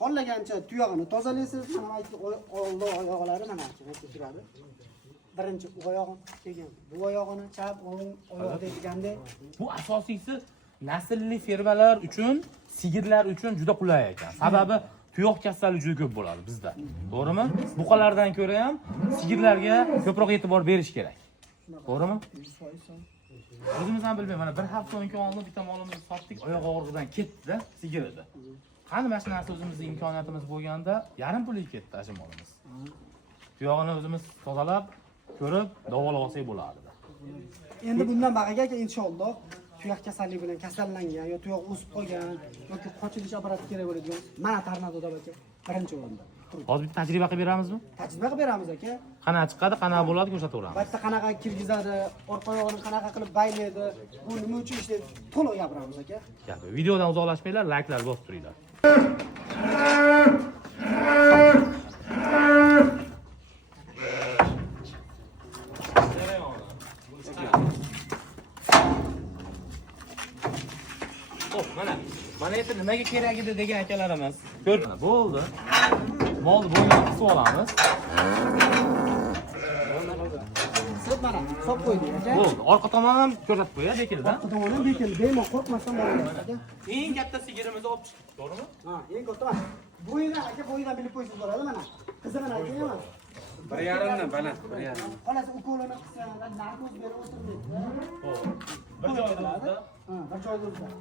Xollagancha tuyog'ini tozalaysiz. Mana oldi oyoqlari mana shu turadi. Birinchi oyog'im, keyin bu oyog'ini chap, o'ng oyoq deganda Bu asosiysi naslli fermalar uchun, sigirlar uchun juda qulay ekan. Sababi tuyoq kasalligi juda ko'p bo'ladi bizda. To'g'rimi? Buqalardan ko'ra ham sigirlarga ko'proq e'tibor berish kerak. To'g'rimi? O'zimiz ham bilmayman, mana bir hafta imkon oldin bitta molimizni sotdik, oyoq og'rig'idan ketdi, sigir edi. Qani mana shu narsa o'zimizning imkoniyatimiz bo'lganda yarim pulga ketdi shu molimiz. Tuyog'ini o'zimiz tozalab, ko'rib, davolab olsak bo'lardi. Endi bundan bag'aga inshaalloh tuyoq kasalligi bilan kasallangan yo tuyoq o'sib qolgan yoki qochilish apparati kerak bo'ladigan mana tornadoda aka birinchi o'rinda. Hozir bitta tajriba qilib beramizmi? Tajriba qilib beramiz aka. Qanaqa chiqadi, qanaqa bo'ladi ko'rsataveramiz. Bitta qanaqa kirgizadi, orqa oyog'ini qanaqa qilib baylaydi, bu nima uchun ishlaydi, to'liq gapiramiz aka. Gapi. Videodan uzoqlashmanglar, layklar bosib turinglar. Mana endi nimaga kerak edi degan akalarimiz. Ko'r. Bo'ldi. Molni bo'yniga qisib olamiz. Siz mana sop qo'ydik aka. Bo'ldi. Orqa tomon ham ko'rsatib qo'yadi bekilda. Orqa tomoni bekil, bemalol qo'rqmasdan bo'laveradi aka. Eng katta sigirimizni olib chiqdik, to'g'rimi? Ha, eng katta mana. Bo'yidan aka, bo'yidan bilib qo'ysangiz bo'ladi mana. Qizig'ini aka emas. 1,5 baland, 1,5. Qolasi ukolini qilsa, narkoz berib o'tirmaydi. Xo'p. Bir joyda. Ha, bir joyda o'tiradi.